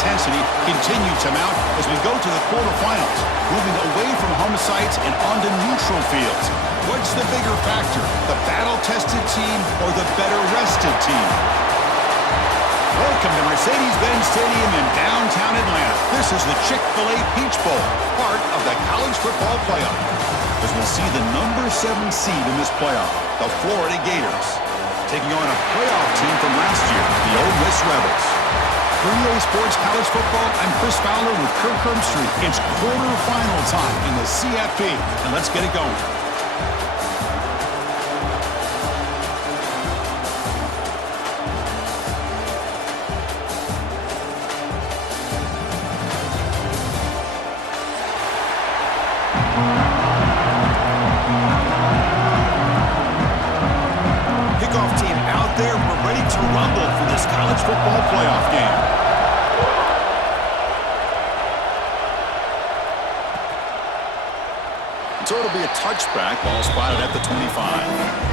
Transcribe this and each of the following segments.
intensity continue to mount as we go to the quarterfinals, moving away from home sites and onto neutral fields. What's the bigger factor, the battle-tested team or the better-rested team? Welcome to Mercedes-Benz Stadium in downtown Atlanta. This is the Chick-fil-A Peach Bowl, part of the college football playoff. As we'll see the number 7 seed in this playoff, the Florida Gators, taking on a playoff team from last year, the Ole Miss Rebels. For EA Sports College Football, I'm Chris Fowler with Kirk Herbstreit. It's quarterfinal time in the CFP, and let's get it going. College football playoff game. So it'll be a touchback, ball spotted at the 25.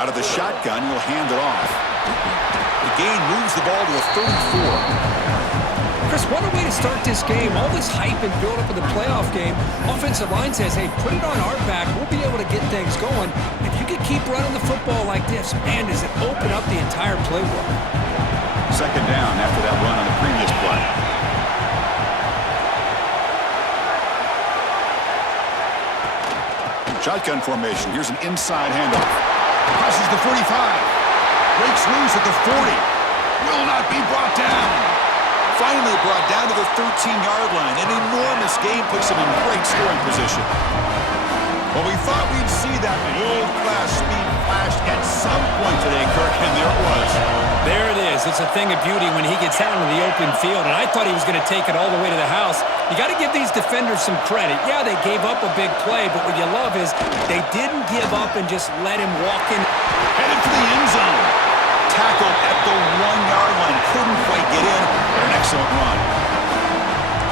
Out of the shotgun, he'll hand it off. The gain moves the ball to a 34. Chris, what a way to start this game. All this hype and build up in the playoff game. Offensive line says, hey, put it on our back. We'll be able to get things going. If you could keep running the football like this, man, does it open up the entire playbook. Second down after that run on the previous play. Shotgun formation. Here's an inside handoff. Crosses the 45. Breaks loose at the 40. Will not be brought down. Finally brought down to the 13-yard line. An enormous gain puts him in great scoring position. Well, we thought we'd see that world-class speed flashed at some point today, Kirk, and there it was. There it is. It's a thing of beauty when he gets out into the open field, and I thought he was going to take it all the way to the house. You got to give these defenders some credit. Yeah, they gave up a big play, but what you love is they didn't give up and just let him walk in. Headed for the end zone. Tackled at the 1-yard line. Couldn't quite get in, but an excellent run.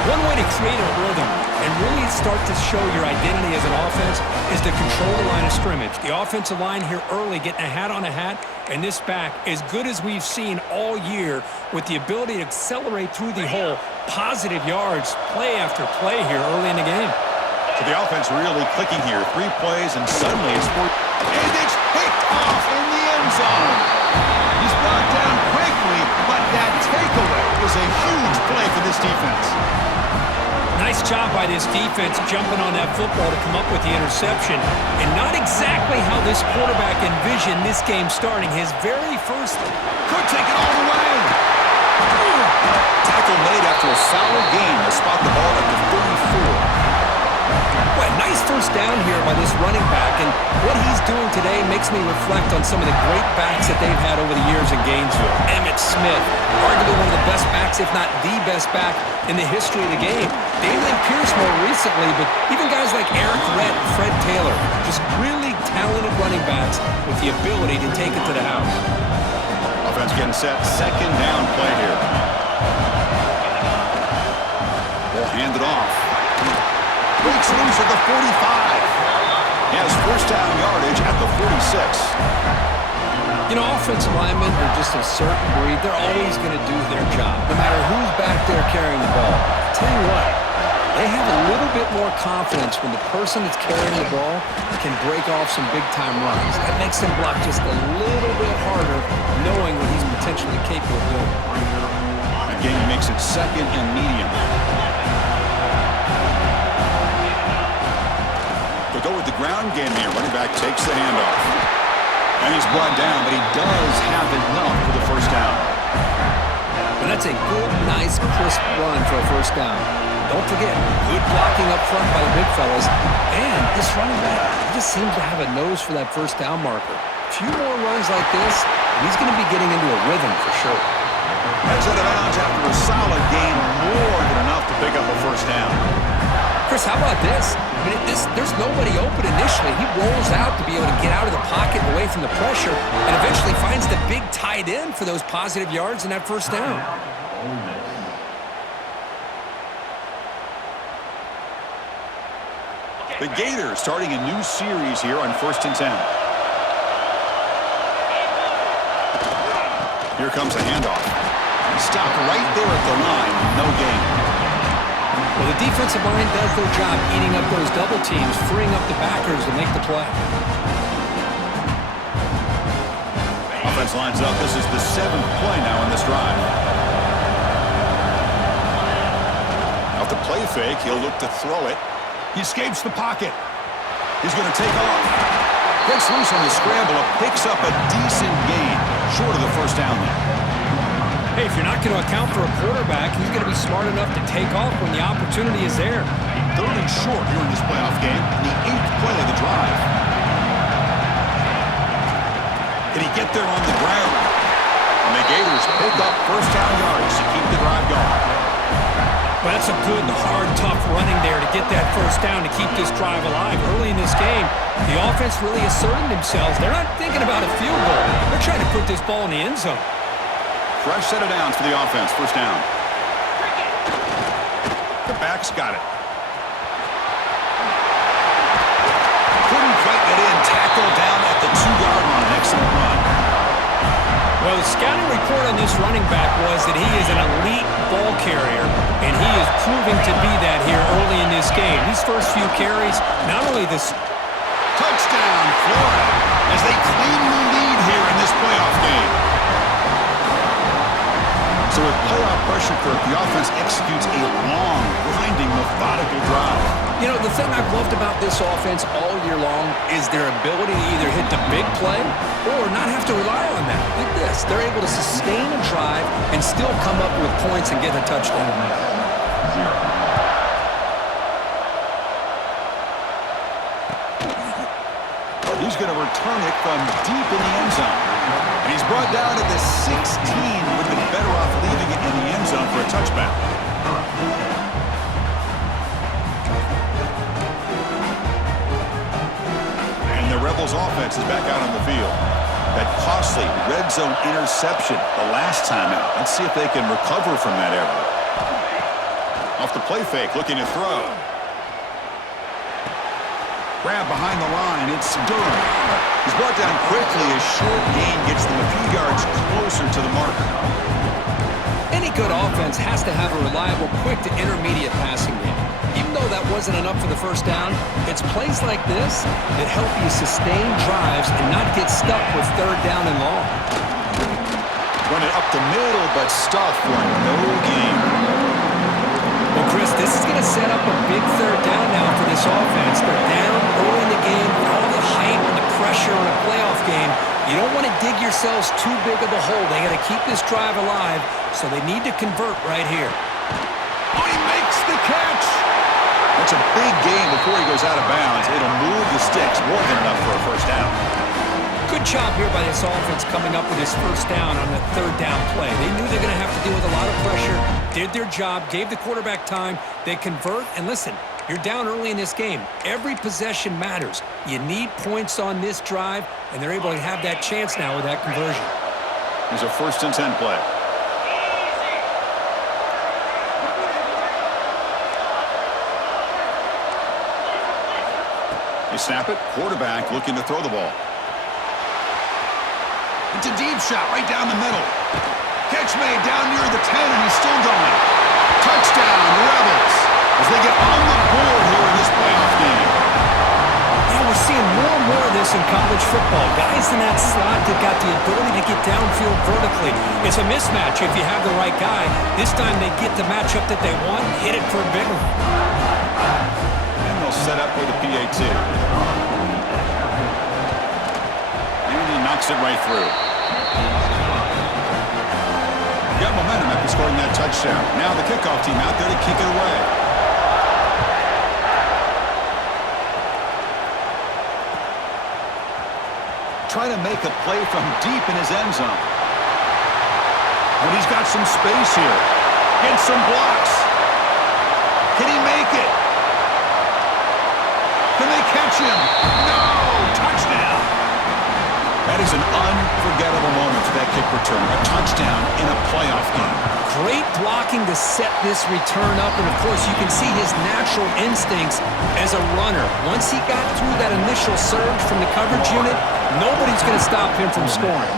One way to create a rhythm and really start to show your identity as an offense is to control the line of scrimmage. The offensive line here early getting a hat on a hat, and this back as good as we've seen all year with the ability to accelerate through the hole. Positive yards, play after play here early in the game. So the offense really clicking here. 3 plays, and suddenly it's and it's picked off in the end zone. He's brought down quickly, but that takeaway was a huge play for this defense. Nice job by this defense jumping on that football to come up with the interception. And not exactly how this quarterback envisioned this game starting. His very first could take it all the way. Tackle made after a solid gain to spot the ball at the 34. Boy, nice first down here by this running back, and what he's doing today makes me reflect on some of the great backs that they've had over the years in Gainesville. Emmitt Smith, arguably one of the best backs, if not the best back in the history of the game. Damian Pierce more recently, but even guys like Eric Rett and Fred Taylor, just really talented running backs with the ability to take it to the house. Offense getting set, second down play here. They'll hand it off. Breaks loose at the 45. He has first down yardage at the 46. You know, offensive linemen are just a certain breed. They're always going to do their job, no matter who's back there carrying the ball. I'll tell you what, they have a little bit more confidence when the person that's carrying the ball can break off some big-time runs. That makes them block just a little bit harder, knowing what he's potentially capable of doing. Again, he makes it second and medium. Go with the ground game here. Running back takes the handoff. And he's brought down, but he does have enough for the first down. And that's a good, nice, crisp run for a first down. Don't forget, good blocking up front by the big fellas. And this running back, he just seems to have a nose for that first down marker. A few more runs like this, and he's going to be getting into a rhythm for sure. Heads out of bounds after a solid gain, more than enough to pick up a first down. Chris, how about this? I mean, there's nobody open initially. He rolls out to be able to get out of the from the pressure and eventually finds the big tight end for those positive yards in that first down. The Gators starting a new series here on 1st and 10. Here comes a handoff. Stopped right there at the line. No gain. Well, the defensive line does their job eating up those double teams, freeing up the backers to make the play. Offense lines up. This is the 7th play now in this drive. Off the play fake, he'll look to throw it. He escapes the pocket. He's going to take off. Breaks loose on the scramble. Picks up a decent gain. Short of the first down there. Hey, if you're not going to account for a quarterback, he's going to be smart enough to take off when the opportunity is there. 3rd and short here in this playoff game. The 8th play of the drive. Can he get there on the ground? And the Gators pick up first down yards to keep the drive going. Well, that's a good, hard, tough running there to get that first down to keep this drive alive. Early in this game, the offense really asserted themselves. They're not thinking about a field goal. They're trying to put this ball in the end zone. Fresh set of downs for the offense. First down. The back's got it. Couldn't quite get in. Tackle down at the 2-yard line. Excellent run. Well, the scouting report on this running back was that he is an elite ball carrier, and he is proving to be that here early in this game. These first few carries, not only this... Touchdown, Florida, as they claim the lead here in this playoff game. So with playoff pressure, Kirk, the offense executes a long, grinding, methodical drive. You know, the thing I've loved about this offense all year long is their ability to either hit the big play or not have to rely on that. Like this, they're able to sustain a drive and still come up with points and get a touchdown. He's going to return it from deep in the end zone. And he's brought down to the 16. Would have been better off leaving it in the end zone for a touchback. And the Rebels offense is back out on the field. That costly red zone interception the last time out. Let's see if they can recover from that error. Off the play fake, looking to throw. Grab behind the line, it's Durham. He's brought down quickly. A short gain gets them a few yards closer to the marker. Any good offense has to have a reliable, quick to intermediate passing game. Even though that wasn't enough for the first down, it's plays like this that help you sustain drives and not get stuck with 3rd down and long. Run it up the middle, but stuffed for no gain. Well, Chris, this is going to set up a big 3rd down now for this offense. They're down early in the game with all the hype and the pressure on a playoff game. You don't want to dig yourselves too big of a hole. They got to keep this drive alive, so they need to convert right here. Oh, he makes the catch! That's a big gain before he goes out of bounds. It'll move the sticks more than enough for a first down. Good job here by this offense coming up with his first down on the 3rd down play. They knew they're going to have to deal with a lot of pressure, did their job, gave the quarterback time. They convert, and listen, you're down early in this game. Every possession matters. You need points on this drive, and they're able to have that chance now with that conversion. Here's a 1st and 10 play. They snap it. Quarterback looking to throw the ball. It's a deep shot right down the middle. Catch made down near the 10, and he's still going. Touchdown, Rebels, as they get on the board here in this playoff game. Yeah, we're seeing more and more of this in college football. Guys in that slot that got the ability to get downfield vertically. It's a mismatch if you have the right guy. This time they get the matchup that they want, hit it for a big one. And they'll set up with a PAT. And he knocks it right through. Got momentum after scoring that touchdown. Now the kickoff team out there to kick it away. Try to make a play from deep in his end zone. And he's got some space here. Gets some blocks. Can he make it? Can they catch him? No! Touchdown! return, a touchdown in a playoff game. Great blocking to set this return up, and of course you can see his natural instincts as a runner. Once he got through that initial surge from the coverage unit, nobody's going to stop him from scoring.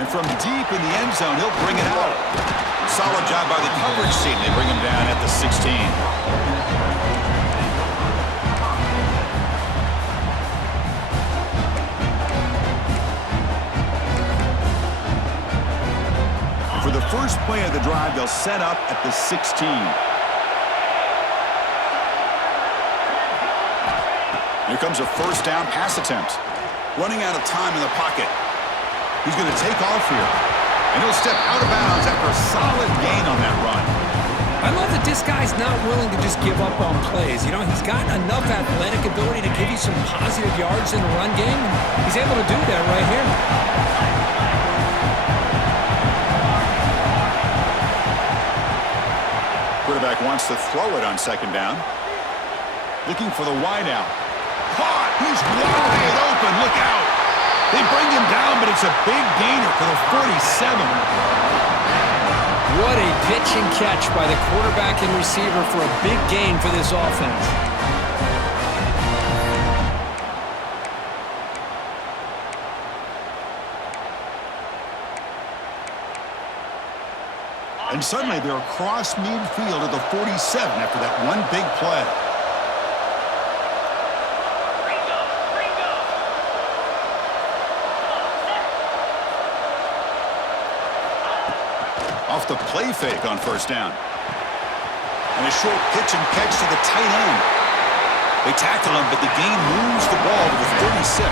And from deep in the end zone, he'll bring it out. Solid job by the coverage team. They bring him down at the 16. For the first play of the drive, they'll set up at the 16. Here comes a first down pass attempt. Running out of time in the pocket. He's going to take off here. And he'll step out of bounds after a solid gain on that run. I love that this guy's not willing to just give up on plays. You know, he's got enough athletic ability to give you some positive yards in the run game, and he's able to do that right here. Quarterback wants to throw it on second down. Looking for the wideout. Caught! He's wide open. Look out! They bring him down, but it's a big gainer for the 47. What a pitch and catch by the quarterback and receiver for a big gain for this offense. And suddenly they're across midfield at the 47 after that one big play. Off the play fake on first down. And a short pitch and catch to the tight end. They tackle him, but the gain moves the ball to the 36.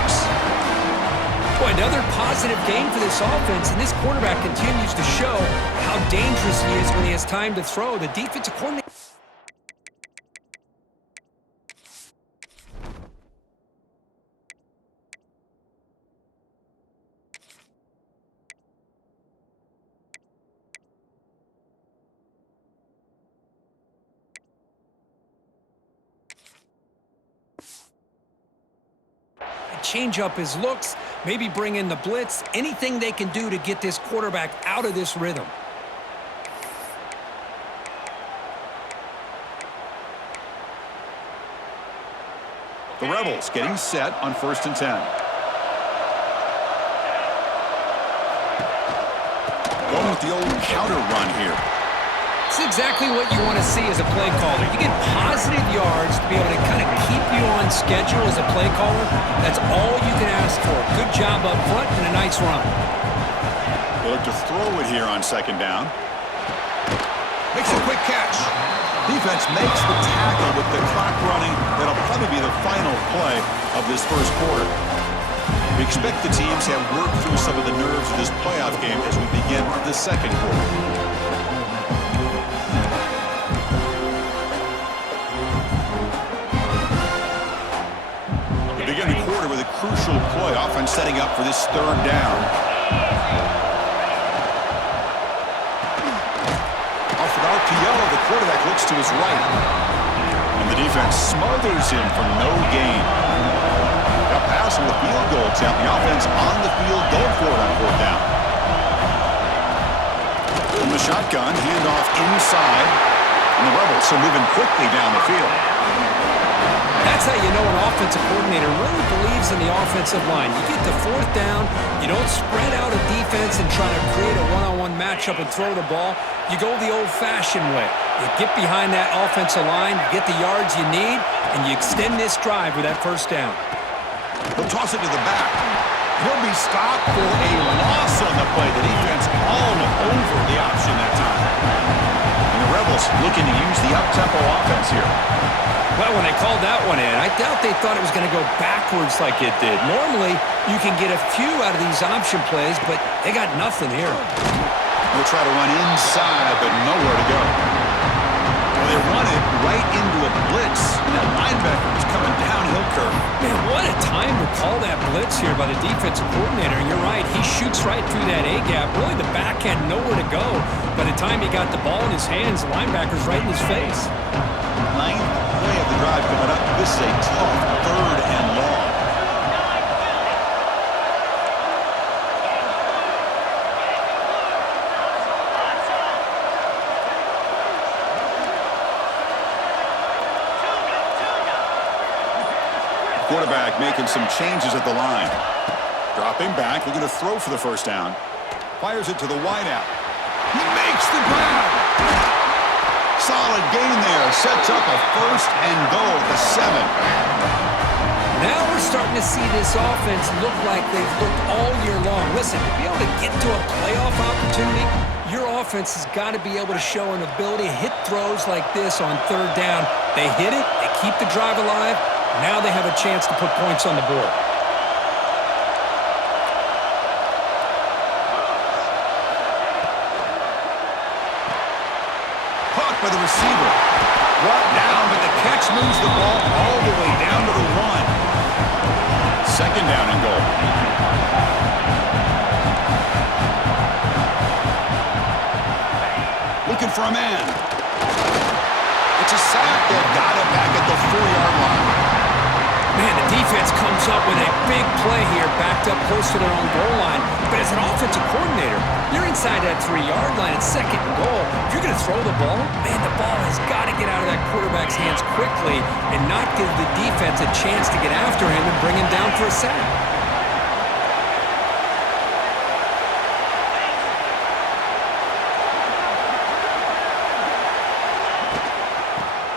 Boy, another positive gain for this offense, and this quarterback continues to show how dangerous he is when he has time to throw. The defensive coordinator... change up his looks, maybe bring in the blitz, anything they can do to get this quarterback out of this rhythm. The Rebels getting set on 1st and 10. Going with the old counter run here. It's exactly what you want to see as a play caller. You get positive yards to be able to kind of keep you on schedule as a play caller. That's all you can ask for. Good job up front and a nice run. They look to throw it here on second down. Makes a quick catch. Defense makes the tackle with the clock running. That'll probably be the final play of this first quarter. We expect the teams to have worked through some of the nerves of this playoff game as we begin the second quarter. Begin the quarter with a crucial play. Offense setting up for this third down. Off an RPO, the quarterback looks to his right. And the defense smothers him for no gain. Got pass on the field goal attempt. The offense on the field going for it on fourth down. From the shotgun, handoff inside. And the Rebels are moving quickly down the field. That's how you know an offensive coordinator really believes in the offensive line. You get to fourth down, you don't spread out a defense and try to create a one-on-one matchup and throw the ball. You go the old-fashioned way. You get behind that offensive line, you get the yards you need, and you extend this drive with that first down. He'll toss it to the back. He'll be stopped for a loss on the play. The defense all over the option that time. And the Rebels looking to use the up-tempo offense here. Well, when they called that one in, I doubt they thought it was going to go backwards like it did. Normally, you can get a few out of these option plays, but they got nothing here. They'll try to run inside, but nowhere to go. Well, they run it right into a blitz, and that linebacker is coming downhill curve. Man, what a time to call that blitz here by the defensive coordinator. And you're right, he shoots right through that A-gap. Really, the back had nowhere to go. By the time he got the ball in his hands, the linebacker's right in his face. Ninth play of the drive coming up. This is a tough 3rd and long. Quarterback making some changes at the line. Dropping back, looking to throw for the first down. Fires it to the wideout. He makes the grab. Solid gain there. Sets up a first and goal at the 7. Now we're starting to see this offense look like they've looked all year long. Listen, to be able to get to a playoff opportunity, your offense has got to be able to show an ability to hit throws like this on third down. They hit it, they keep the drive alive. Now they have a chance to put points on the board. Caught by the receiver. Brought down, but the catch moves the ball all the way down to the 1. Second down and goal. Looking for a man. It's a sack. They've got it back at the 4-yard line. Man, the defense comes up with a big play here, backed up close to their own goal line. But as an offensive coordinator, you're inside that 3-yard line at second and goal. If you're going to throw the ball, man, the ball has got to get out of that quarterback's hands quickly and not give the defense a chance to get after him and bring him down for a sack.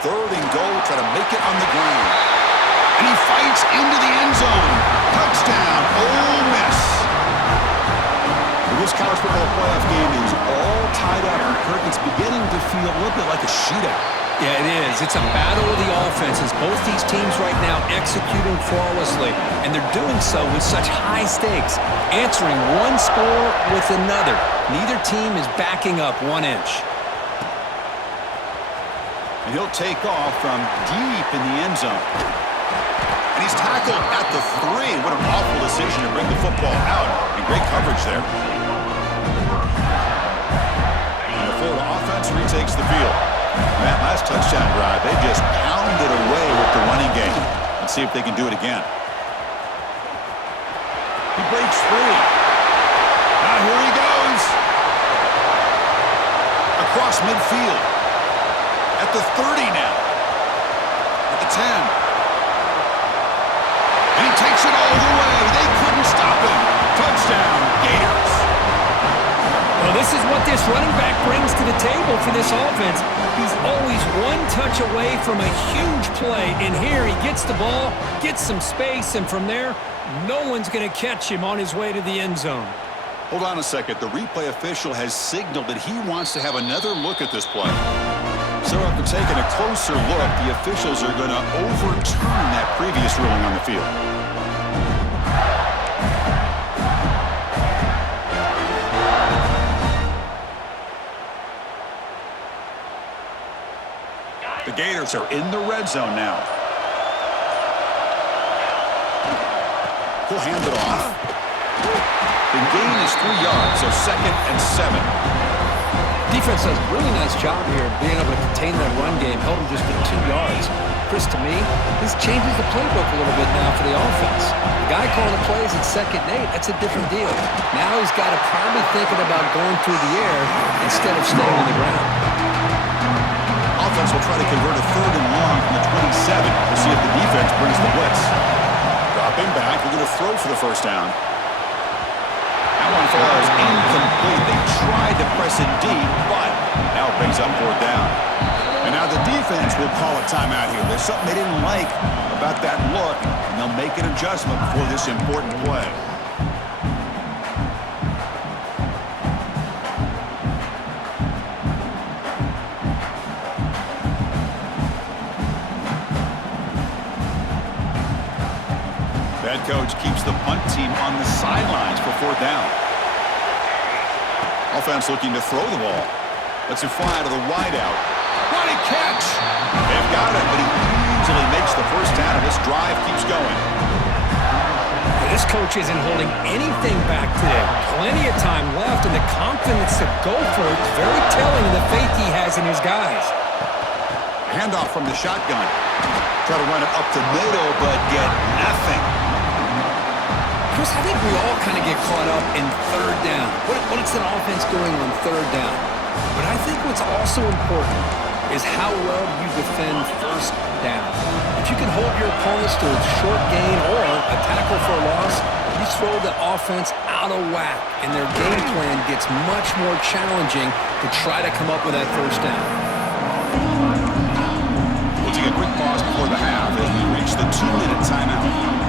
Third and goal, try to make it on the ground. And he fights into the end zone. Touchdown, Ole Miss. This college football playoff game is all tied up. And Kirk, it's beginning to feel a little bit like a shootout. Yeah, it is. It's a battle of the offenses. Both these teams right now executing flawlessly, and they're doing so with such high stakes, answering one score with another. Neither team is backing up 1 inch. And he'll take off from deep in the end zone. And he's tackled at the 3. What an awful decision to bring the football out. And great coverage there. And the Florida offense retakes the field. That last touchdown drive, they just pounded away with the running game. Let's see if they can do it again. He breaks free. Now here he goes. Across midfield. At the 30 now. At the 10. And he takes it all the way. They couldn't stop him. Touchdown, Gators. Well, this is what this running back brings to the table for this offense. He's always one touch away from a huge play. And here he gets the ball, gets some space, and from there, no one's going to catch him on his way to the end zone. Hold on a second. The replay official has signaled that he wants to have another look at this play. So after taking a closer look, the officials are going to overturn that previous ruling on the field. The Gators are in the red zone now. He'll hand it off. The gain is 3 yards, so 2nd and 7. Defense does a really nice job here being able to contain that run game, held him just to 2 yards. Chris, to me, this changes the playbook a little bit now for the offense. The guy calling the plays at 2nd and 8, that's a different deal. Now he's got to probably thinking about going through the air instead of staying on the ground. Offense will try to convert a 3rd and long from the 27. We'll see if the defense brings the blitz. Dropping back, we're going to throw for the first down. That one falls incomplete. They tried to press it deep, but now it brings up 4th down. And now the defense will call a timeout here. There's something they didn't like about that look, and they'll make an adjustment before this important play. Head coach keeps the punt team on the sidelines for 4th down. Offense looking to throw the ball. Lets it fly to the wideout. What a catch! They've got it, but he easily makes the first down, and this drive keeps going. This coach isn't holding anything back today. Plenty of time left, and the confidence to go for it is very telling of the faith he has in his guys. Handoff from the shotgun. Try to run it up the middle, but get nothing. Chris, I think we all kind of get caught up in 3rd down. What is an offense doing on 3rd down? But I think what's also important is how well you defend 1st down. If If you can hold your opponents to a short gain or a tackle for a loss, you throw the offense out of whack, and their game plan gets much more challenging to try to come up with that first down. We'll take a quick pause before the half as we reach the 2-minute timeout.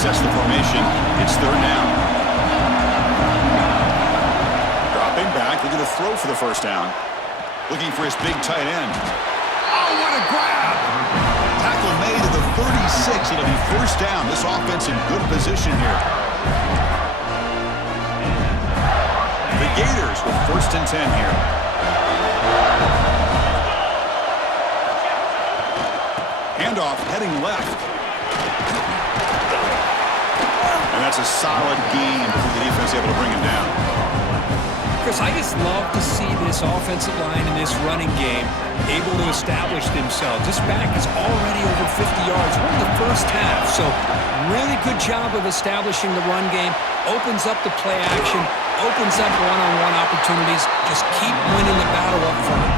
Sets the formation. It's third down. Dropping back, looking to throw for the first down. Looking for his big tight end. Oh, what a grab! Tackle made at the 36. It'll be first down. This offense in good position here. The Gators with first and 10 here. Handoff heading left. And that's a solid gain before the defense able to bring him down. Chris, I just love to see this offensive line in this running game able to establish themselves. This back is already over 50 yards. We're in the first half, so really good job of establishing the run game. Opens up the play action, opens up one-on-one opportunities. Just keep winning the battle up front.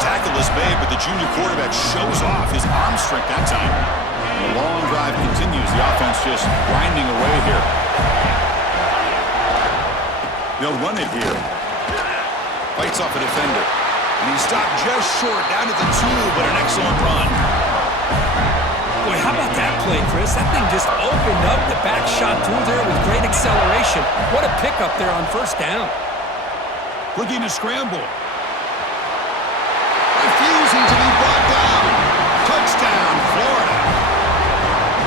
Tackle is made, but the junior quarterback shows off his arm strength that time. The long drive continues. The offense just grinding away here. They'll run it here. Fights off a defender. And he stopped just short, down at the 2, but an excellent run. Boy, how about that play, Chris? That thing just opened up. The back shot through there with great acceleration. What a pickup there on first down. Looking to scramble. Refusing to be brought down. Touchdown, Florida.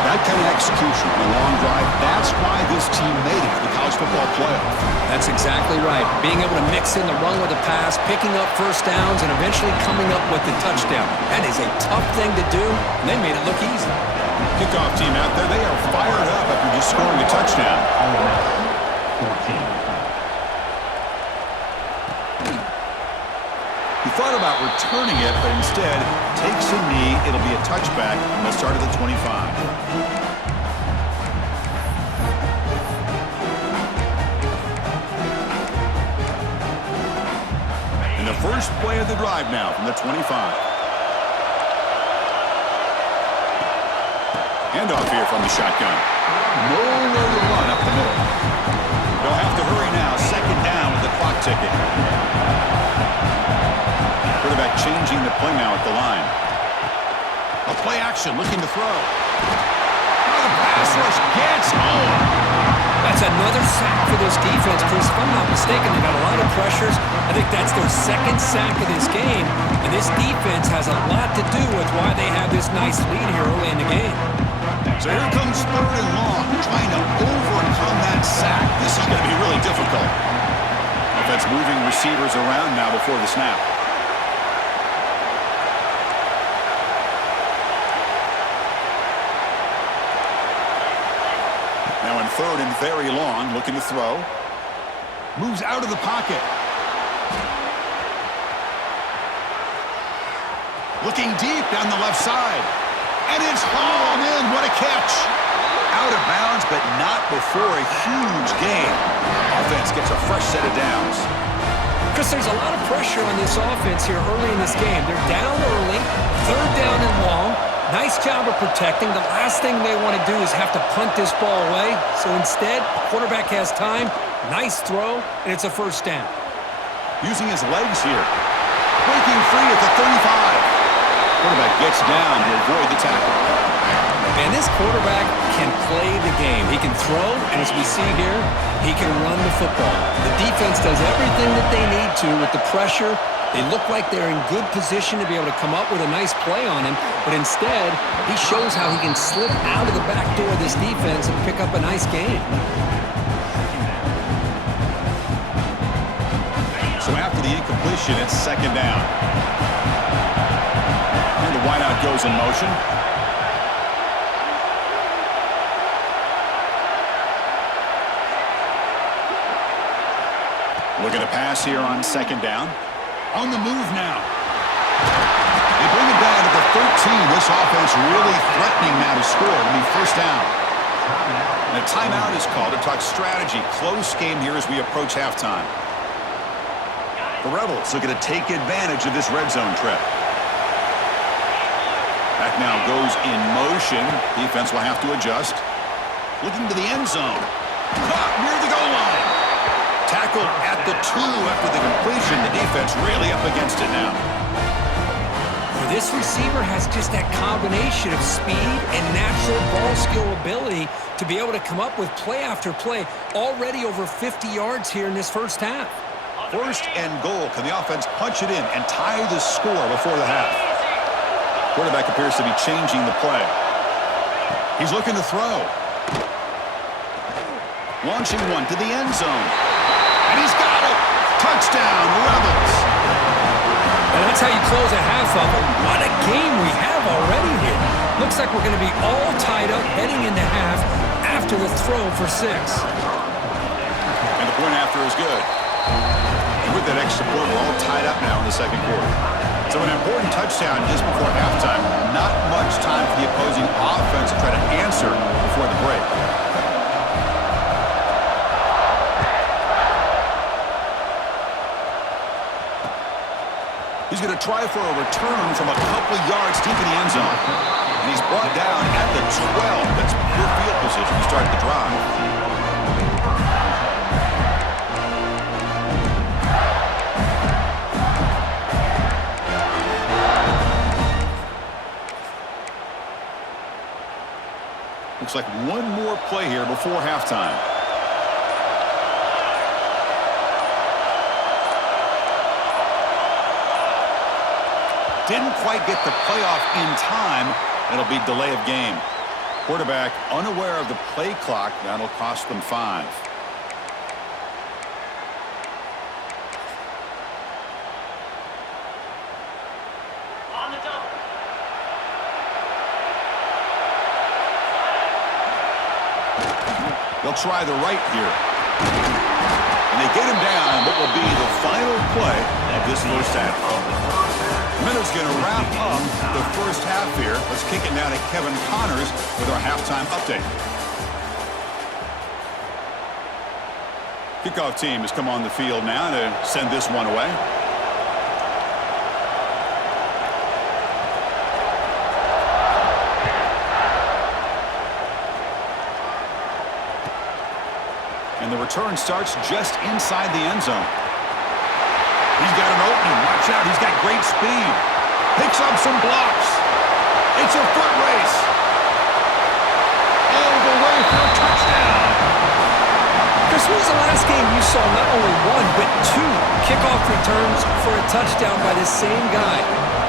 That kind of execution on a long drive, that's why this team made it to the college football playoff. That's exactly right. Being able to mix in the run with the pass, picking up first downs, and eventually coming up with the touchdown. That is a tough thing to do, and they made it look easy. Kickoff team out there, they are fired up after just scoring a touchdown. Ole Miss, 14. He thought about returning it, but instead takes a knee. It'll be a touchback, and they'll start at the 25. And the first play of the drive now from the 25. Handoff here from the shotgun. Nowhere to run up the middle. They'll have to hurry now. Second down with the clock ticking. Quarterback changing the play now at the line. A play action, looking to throw. Now the pass rush gets home. That's another sack for this defense, Chris. If I'm not mistaken, they got a lot of pressures. I think that's their second sack of this game. And this defense has a lot to do with why they have this nice lead here early in the game. So here comes third and long, trying to overcome that sack. This is going to be really difficult. Offense moving receivers around now before the snap. Now in third and very long, looking to throw. Moves out of the pocket. Looking deep down the left side. And it's hauled in. What a catch. Out of bounds, but not before a huge gain. Offense gets a fresh set of downs. Chris, there's a lot of pressure on this offense here early in this game. They're down early, third down and long. Nice job of protecting. The last thing they want to do is have to punt this ball away. So instead, quarterback has time. Nice throw, and it's a first down. Using his legs here. Breaking free at the 35. Quarterback gets down to avoid the tackle. And this quarterback can play the game. He can throw, and as we see here, he can run the football. The defense does everything that they need to with the pressure. They look like they're in good position to be able to come up with a nice play on him, but instead, he shows how he can slip out of the back door of this defense and pick up a nice gain. So after the incompletion, it's second down. And the wideout goes in motion. Looking to pass here on second down. On the move now. They bring it down to the This offense really threatening now to score. It'll be first down. And a timeout is called to talk strategy. Close game here as we approach halftime. The Rebels looking to take advantage of this red zone trip. Back now goes in motion. Defense will have to adjust. Looking to the end zone. Caught near the goal line. Tackled at the 2 after the completion. The defense really up against it now. This receiver has just that combination of speed and natural ball skill ability to be able to come up with play after play, already over 50 yards here in this first half. First and goal. Can the offense punch it in and tie the score before the half? Quarterback appears to be changing the play. He's looking to throw. Launching one to the end zone. And he's got it. Touchdown, Rebels. And that's how you close a half of it. What a game we have already here. Looks like we're going to be all tied up heading into half after the throw for 6. And the point after is good. And with that extra point, we're all tied up now in the second quarter. So an important touchdown just before halftime. Not much time for the opposing offense to try to answer before the break. He's going to try for a return from a couple yards deep in the end zone. And he's brought down at the 12. That's pure field position to start the drive. Looks like one more play here before halftime. Didn't quite get the playoff in time. It'll be delay of game. Quarterback unaware of the play clock. That'll cost them 5. On the double. They'll try the right here. And they get him down. What will be the final play of this first half. Minutes going to wrap up the first half here. Let's kick it now to Kevin Connors with our halftime update. Kickoff team has come on the field now to send this one away. And the return starts just inside the end zone. He's got an opening. Watch out. He's got great speed. Picks up some blocks. It's a foot race. All the way for a touchdown. Chris, when was the last game you saw not only 1, but 2 kickoff returns for a touchdown by this same guy?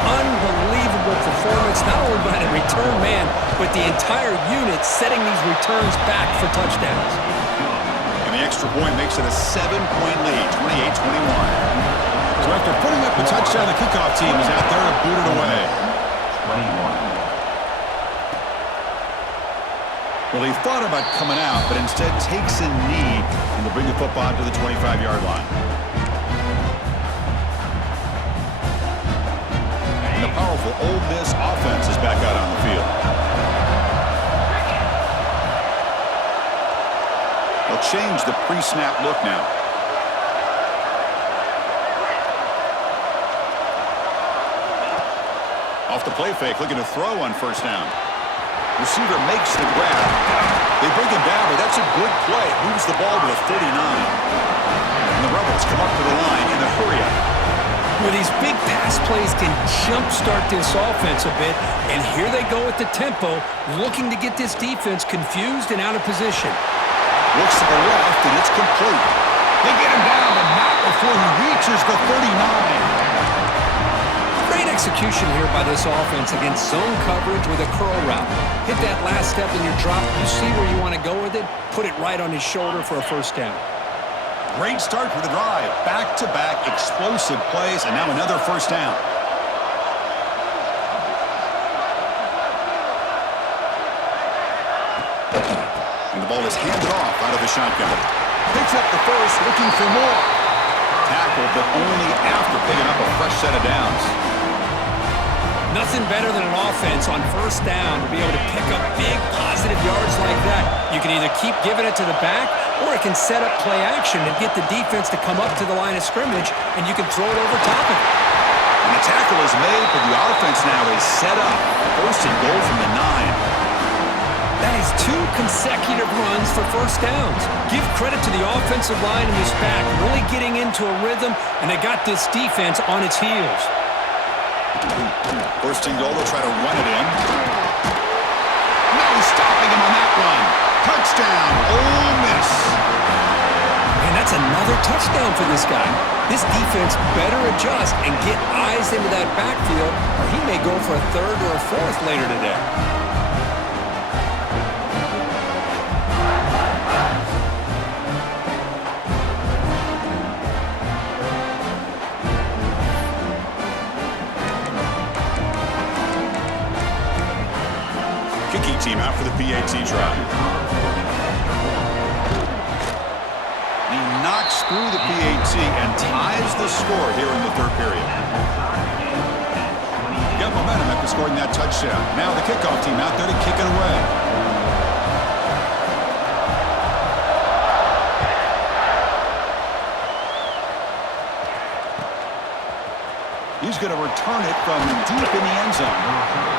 Unbelievable performance, not only by the return man, but the entire unit setting these returns back for touchdowns. And the extra point makes it a 7-point lead, 28-21. So after putting up the touchdown, the kickoff team is out there to boot it away. 21. Well, he thought about coming out, but instead takes a knee and will bring the football to the 25-yard line. And the powerful Ole Miss offense is back out on the field. They'll change the pre-snap look now. Off the play fake, looking to throw on first down. Receiver makes the grab. They bring him down, but that's a good play. Moves the ball to the 39. And the Rebels come up to the line in a hurry-up. Where these big pass plays can jumpstart this offense a bit, and here they go at the tempo, looking to get this defense confused and out of position. Looks to the left, and it's complete. They get him down, but not before he reaches the 39. Great execution here by this offense against zone coverage with a curl route. Hit that last step in your drop. You see where you want to go with it. Put it right on his shoulder for a first down. Great start for the drive. Back-to-back explosive plays, and now another first down. And the ball is handed off out of the shotgun. Picks up the first, looking for more. Tackled, but only after picking up a fresh set of downs. Nothing better than an offense on first down to be able to pick up big positive yards like that. You can either keep giving it to the back, or it can set up play action and get the defense to come up to the line of scrimmage, and you can throw it over top of it. And the tackle is made, but the offense now is set up. First and goal from the 9. That is 2 consecutive runs for first downs. Give credit to the offensive line and this back really getting into a rhythm, and they got this defense on its heels. First and goal, they'll try to run it in. No stopping him on that run. Touchdown, Ole Miss. And that's another touchdown for this guy. This defense better adjust and get eyes into that backfield, or he may go for a 3rd or a 4th later today. Kicking team out for the PAT try. He knocks through the PAT and ties the score here in the 3rd period. Got momentum after scoring that touchdown. Now the kickoff team out there to kick it away. He's going to return it from deep in the end zone.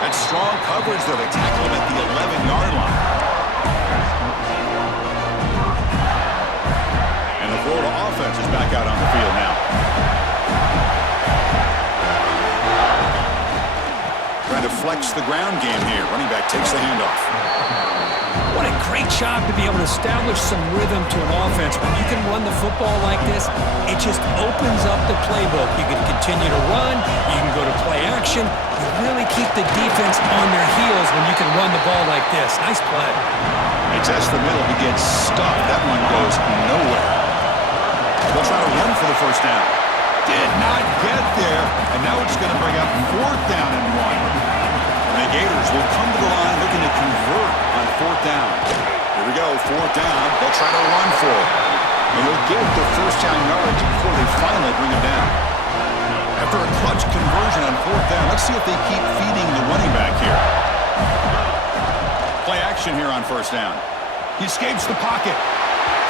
That's strong coverage, though. They tackle him at the 11-yard line. And the Florida offense is back out on the field now. Trying to flex the ground game here. Running back takes the handoff. What a great job to be able to establish some rhythm to an offense. When you can run the football like this, it just opens up the playbook. You can continue to run. You can go to play action. You really keep the defense on their heels when you can run the ball like this. Nice play. They test the middle. He gets stuffed. That one goes nowhere. They'll try to run for the first down. Did not get there. And now it's going to bring up 4th down and 1. The Gators will come to the line looking to convert on 4th down. Here we go, 4th down. They'll try to run for it. And they'll get the first down yards before they finally bring him down. After a clutch conversion on 4th down, let's see if they keep feeding the running back here. Play action here on first down. He escapes the pocket.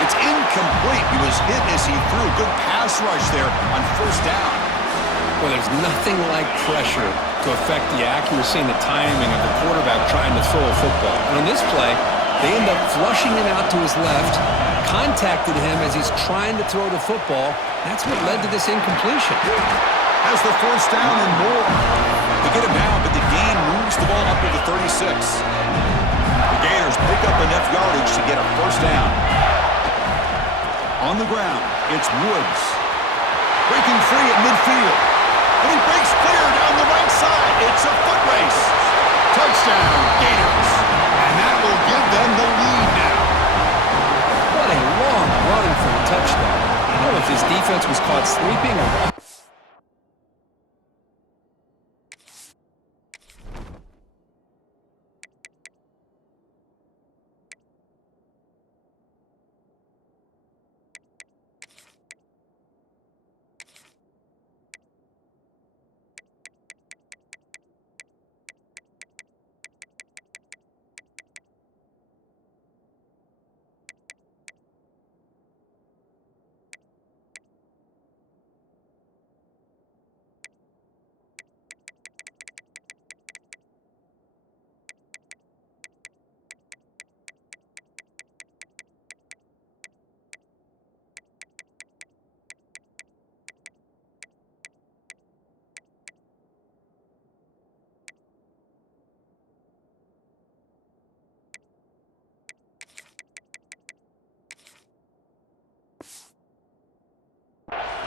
It's incomplete. He was hit as he threw. Good pass rush there on first down. Well, there's nothing like pressure to affect the accuracy and the timing of the quarterback trying to throw a football. And on this play, they end up flushing him out to his left, contacted him as he's trying to throw the football. That's what led to this incompletion. Has the first down and more. They get him down, but the gain moves the ball up to the 36. The Gators pick up enough yardage to get a first down. On the ground, it's Woods. Breaking free at midfield. And he breaks clear down the right side. It's a foot race. Touchdown, Gators. And that will give them the lead now. What a long run for a touchdown. I don't know if his defense was caught sleeping or what.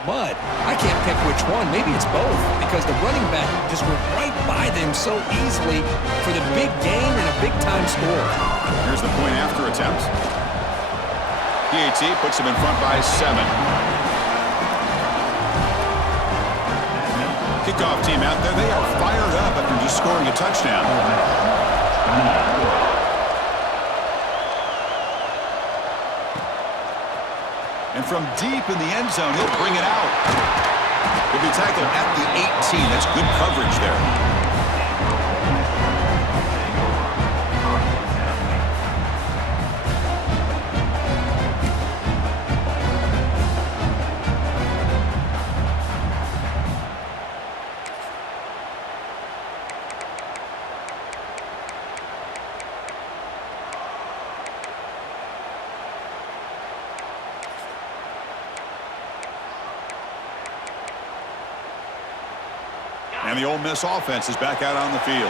Mud. I can't pick which one. Maybe it's both, because the running back just went right by them so easily for the big gain and a big-time score. Here's the point after attempt. PAT puts him in front by 7. Kickoff team out there. They are fired up after just scoring a touchdown. And from deep in the end zone, he'll bring it out. He'll be tackled at the 18. That's good coverage there. And the Ole Miss offense is back out on the field.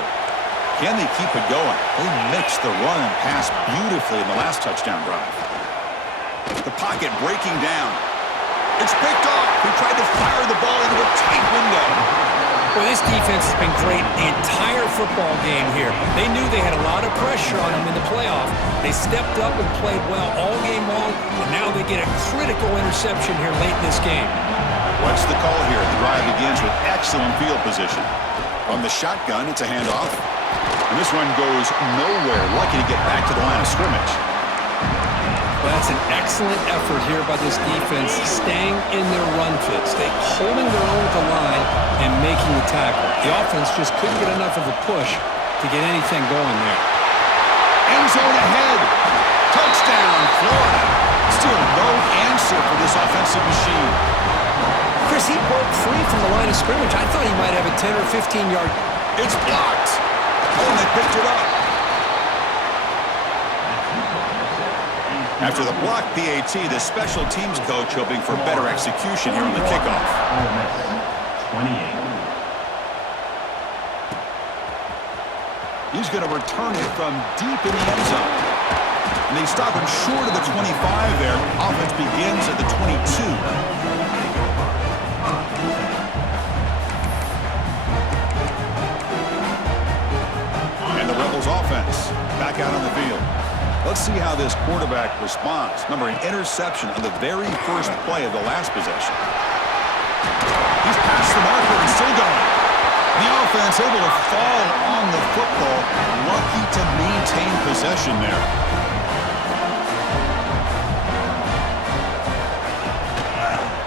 Can they keep it going? They mixed the run and pass beautifully in the last touchdown drive. The pocket breaking down. It's picked off. He tried to fire the ball into a tight window. Well, this defense has been great the entire football game here. They knew they had a lot of pressure on them in the playoff. They stepped up and played well all game long, and now they get a critical interception here late in this game. What's the call here? The drive begins with excellent field position. From the shotgun, it's a handoff. And this one goes nowhere. Lucky to get back to the line of scrimmage. Well, that's an excellent effort here by this defense, staying in their run fits. They holding their own at the line and making the tackle. The offense just couldn't get enough of a push to get anything going there. End zone ahead. Touchdown, Florida. Still no answer for this offensive machine. Chris, he broke free from the line of scrimmage. I thought he might have a 10 or 15-yard. It's blocked. Oh, and they picked it up. After the blocked PAT, the special teams coach hoping for better execution here on the kickoff. Ole Miss, 28. He's going to return it from deep in the end zone. And they stop him short of the 25 there. Offense begins at the 22. Offense back out on the field. Let's see how this quarterback responds. Remember, an interception on the very first play of the last possession. He's past the marker and still going. The offense able to fall on the football. Lucky to maintain possession there.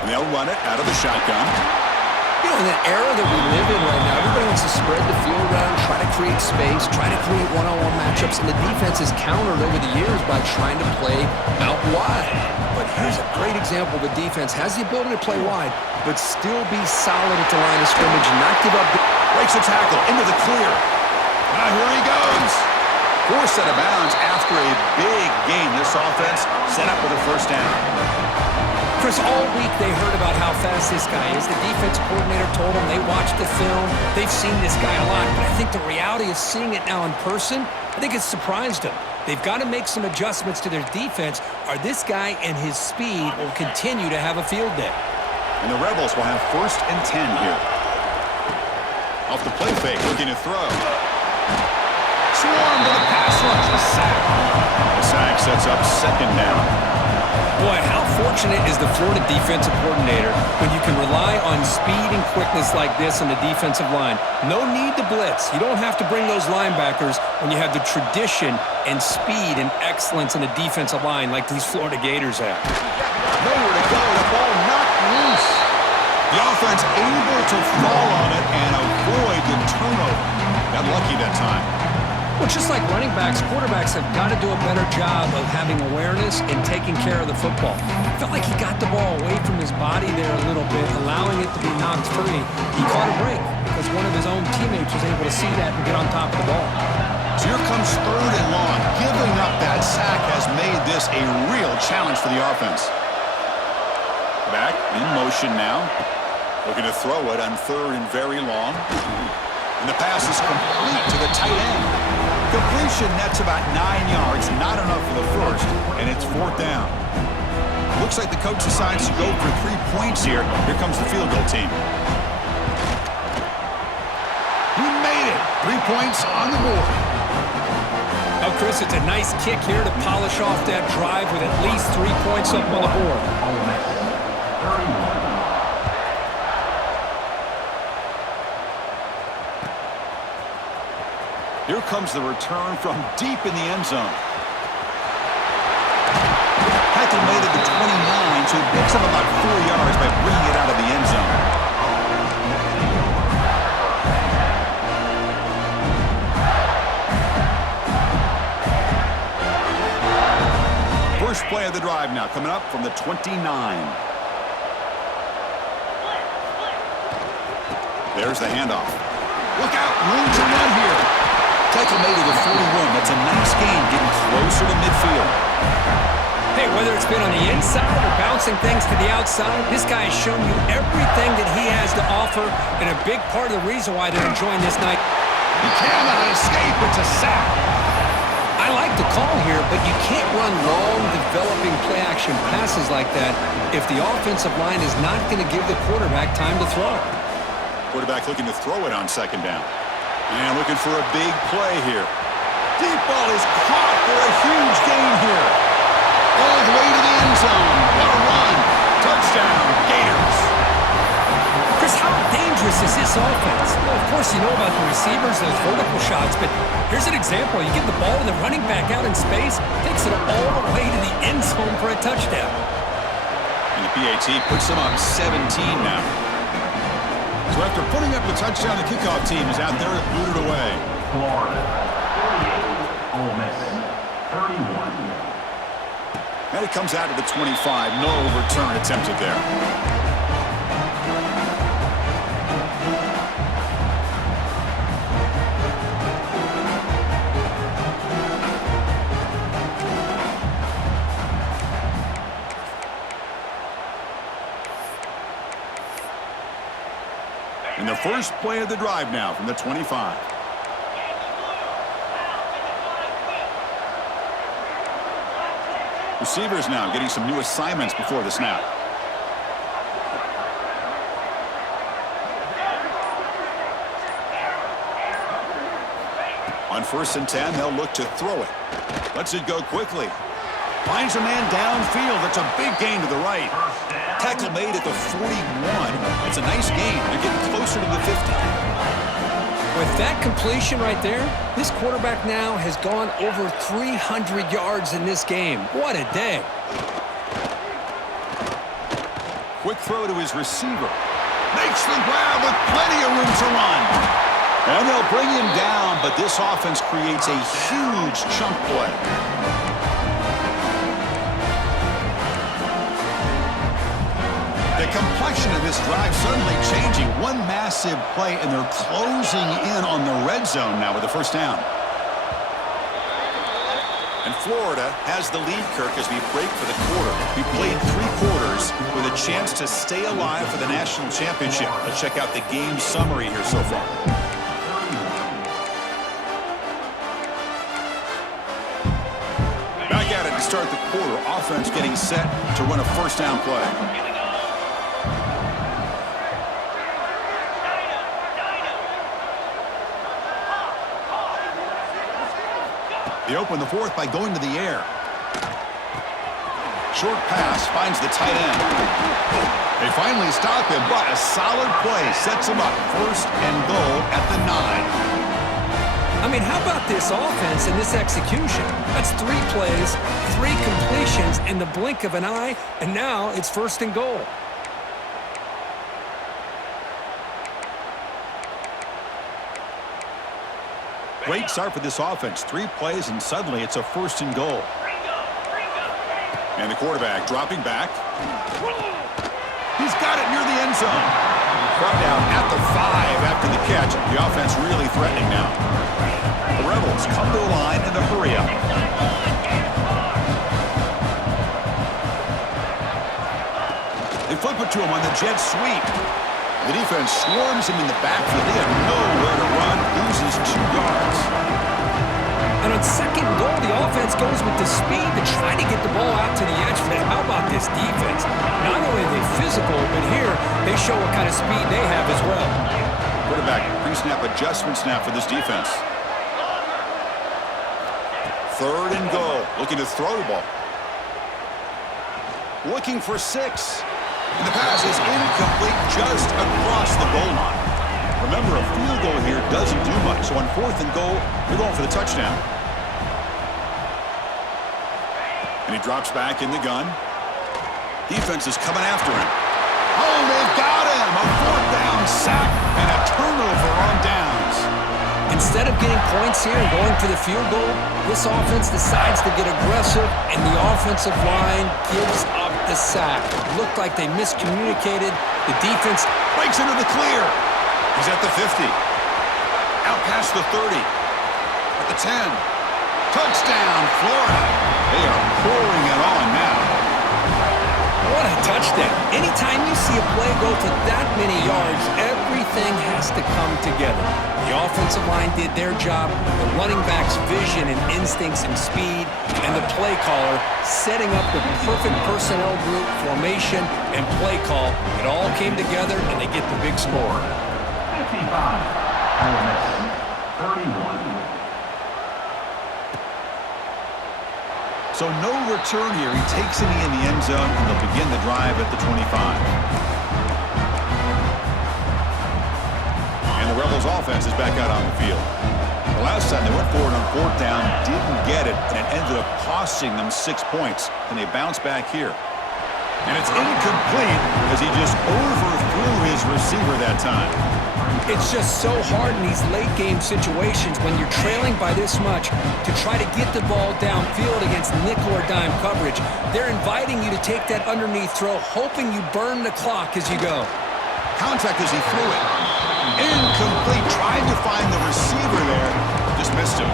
And they'll run it out of the shotgun. You know, in that era that we live in right now, everybody wants to spread the field around, try to create space, try to create one-on-one matchups, and the defense has countered over the years by trying to play out wide. But here's a great example. The defense has the ability to play wide, but still be solid at the line of scrimmage and not give up. Breaks a tackle into the clear. Now here he goes. Forced out of bounds after a big gain. This offense set up with a first down. Chris, all week they heard about how fast this guy is. The defense coordinator told them they watched the film. They've seen this guy a lot. But I think the reality of seeing it now in person, I think it's surprised them. They've got to make some adjustments to their defense, or this guy and his speed will continue to have a field day. And the Rebels will have 1st and 10 here. Off the play fake, looking to throw. Swarm to the pass rush. A sack. The sack sets up 2nd down. Boy, how fortunate is the Florida defensive coordinator when you can rely on speed and quickness like this on the defensive line. No need to blitz. You don't have to bring those linebackers when you have the tradition and speed and excellence in the defensive line like these Florida Gators have. Nowhere to go. The ball knocked loose. The offense able to fall on it and avoid the turnover. Got lucky that time. Well, just like running backs, quarterbacks have got to do a better job of having awareness and taking care of the football. I felt like he got the ball away from his body there a little bit, allowing it to be knocked free. He caught a break because one of his own teammates was able to see that and get on top of the ball. So here comes 3rd and long. Giving up that sack has made this a real challenge for the offense. Back in motion now. Looking to throw it on 3rd and very long. And the pass is complete to the tight end. Completion nets about 9 yards, not enough for the first, and it's 4th down. Looks like the coach decides to go for 3 points here. Here comes the field goal team. He made it. 3 points on the board. Oh, Chris, it's a nice kick here to polish off that drive with at least 3 points up on the board. Ole Miss, 31. Here comes the return from deep in the end zone. Hackett made it to 29, so he picks up about 4 yards by bringing it out of the end zone. First play of the drive now, coming up from the 29. There's the handoff. Look out, room to run here. Tackle made to the 41. That's a nice gain, getting closer to midfield. Hey, whether it's been on the inside or bouncing things to the outside, this guy has shown you everything that he has to offer, and a big part of the reason why they're enjoying this night. He cannot escape. It's a sack. I like the call here, but you can't run long, developing play-action passes like that if the offensive line is not going to give the quarterback time to throw. Quarterback looking to throw it on second down. And looking for a big play here. Deep ball is caught for a huge gain here. All the way to the end zone. What a run. Touchdown, Gators. Chris, how dangerous is this offense? Well, of course, you know about the receivers, those vertical shots, but here's an example. You get the ball to the running back out in space, takes it all the way to the end zone for a touchdown. And the PAT puts them up 17 now. So after putting up the touchdown, the kickoff team is out there to boot it away. Florida, 48. Ole Miss, 31. And it comes out to the 25. No return attempted there. And the first play of the drive now from the 25. Receivers now getting some new assignments before the snap. On 1st and 10, they'll look to throw it. Lets it go quickly. Finds a man downfield. That's a big gain to the right. Tackle made at the 41. It's a nice gain. They're getting closer to the 50. With that completion right there, this quarterback now has gone over 300 yards in this game. What a day. Quick throw to his receiver. Makes the grab with plenty of room to run. And they'll bring him down, but this offense creates a huge chunk play. The complexion of this drive suddenly changing. One massive play, and they're closing in on the red zone now with the first down. And Florida has the lead, Kirk, as we break for the quarter. We played 3 quarters with a chance to stay alive for the national championship. Let's check out the game summary here so far. Back at it to start the quarter. Offense getting set to run a first down play. They open the fourth by going to the air. Short pass finds the tight end. They finally stop him, but a solid play sets him up. 1st and goal at the 9. I mean, how about this offense and this execution? That's 3 plays, 3 completions in the blink of an eye, and now it's 1st and goal. Great start for this offense. 3 plays, and suddenly it's a 1st and goal. And the quarterback dropping back. He's got it near the end zone. Brought down at the 5 after the catch. The offense really threatening now. The Rebels come to the line in the hurry up. They flip it to him on the jet sweep. The defense swarms him in the backfield. They have nowhere to run. Loses 2 yards. And on 2nd and goal, the offense goes with the speed to try to get the ball out to the edge. But how about this defense? Not only are they physical, but here they show what kind of speed they have as well. Quarterback pre-snap adjustment snap for this defense. 3rd and goal. Looking to throw the ball. Looking for 6. And the pass is incomplete just across the goal line. Remember, a field goal here doesn't do much. So on 4th and goal, they're going for the touchdown. And he drops back in the gun. Defense is coming after him. Oh, they've got him! A 4th down sack and a turnover on downs. Instead of getting points here and going for the field goal, this offense decides to get aggressive, and the offensive line gives up the sack. It looked like they miscommunicated. The defense breaks into the clear. He's at the 50. Out past the 30. At the 10. Touchdown, Florida. They are pouring it on now. touchdown. Anytime you see a play go for that many yards, everything has to come together. The offensive line did their job, the running back's vision and instincts and speed, and the play caller setting up the perfect personnel group, formation, and play call. It all came together, and they get the big score. 55. Ole Miss 31. So no return here. He takes it in the end zone, and they'll begin the drive at the 25. And the Rebels offense is back out on the field. The last time they went forward on fourth down, didn't get it, and it ended up costing them 6 points. And they bounce back here. And it's incomplete as he just overthrew his receiver that time. It's just so hard in these late-game situations when you're trailing by this much to try to get the ball downfield against nickel or dime coverage. They're inviting you to take that underneath throw, hoping you burn the clock as you go. Contact as he threw it. Incomplete. Tried to find the receiver there. Just missed him.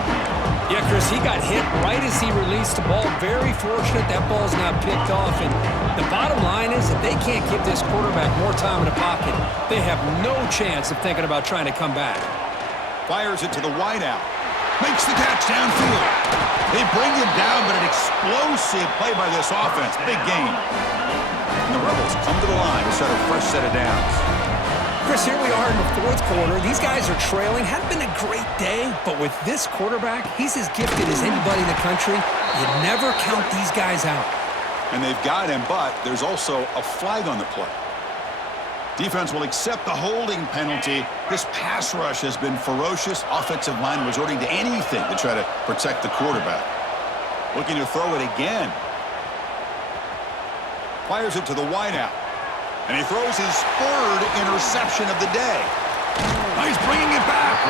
Yeah, Chris, he got hit right as he released the ball. Very fortunate that ball's not picked off. And the bottom line is that they can't give this quarterback more time in the pocket. They have no chance of thinking about trying to come back. Fires it to the wideout. Makes the catch downfield. They bring him down, but an explosive play by this offense. Big game. And the Rebels come to the line to start a fresh set of downs. Chris, here we are in the fourth quarter. These guys are trailing. Hadn't been a great day, but with this quarterback, he's as gifted as anybody in the country. You never count these guys out. And they've got him, but there's also a flag on the play. Defense will accept the holding penalty. This pass rush has been ferocious. Offensive line resorting to anything to try to protect the quarterback. Looking to throw it again. Fires it to the wideout. And he throws his third interception of the day. Now he's bringing it back.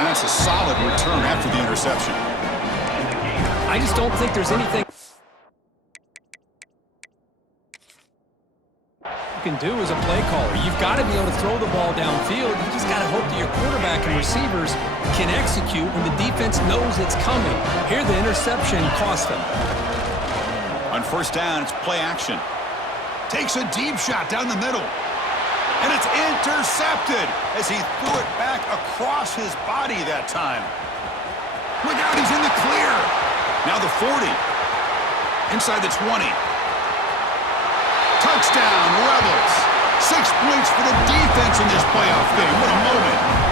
And that's a solid return after the interception. I just don't think there's anything you can do as a play caller. You've got to be able to throw the ball downfield. You just got to hope that your quarterback and receivers can execute when the defense knows it's coming. Here, the interception cost them. On first down, it's play action. Takes a deep shot down the middle. And it's intercepted as he threw it back across his body that time. Look out, he's in the clear. Now the 40. Inside the 20. Touchdown, Rebels. 6 points for the defense in this playoff game. What a moment.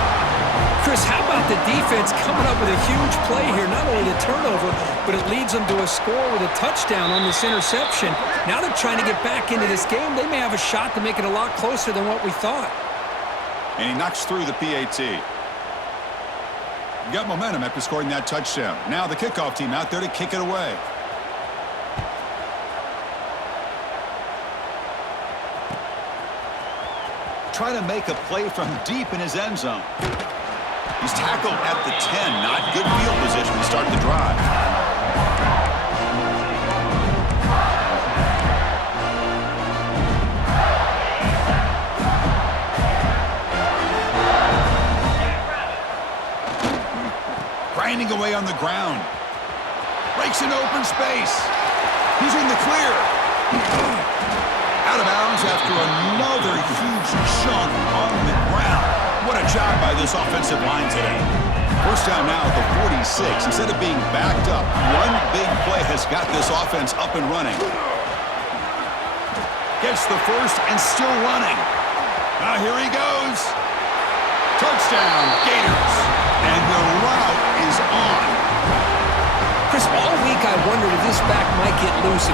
Chris, how about the defense coming up with a huge play here? Not only the turnover, but it leads them to a score with a touchdown on this interception. Now they're trying to get back into this game. They may have a shot to make it a lot closer than what we thought. And he knocks through the PAT. Got momentum after scoring that touchdown. Now the kickoff team out there to kick it away. Trying to make a play from deep in his end zone. He's tackled at the 10. Not good field position to start the drive. Grinding away on the ground. Breaks into open space. He's in the clear. Out of bounds after another huge chunk on the ground. What a job by this offensive line today. First down now at the 46. Instead of being backed up, one big play has got this offense up and running. Gets the first and still running. Now here he goes. Touchdown, Gators. And the route is on. Chris, all week I wondered if this back might get loose.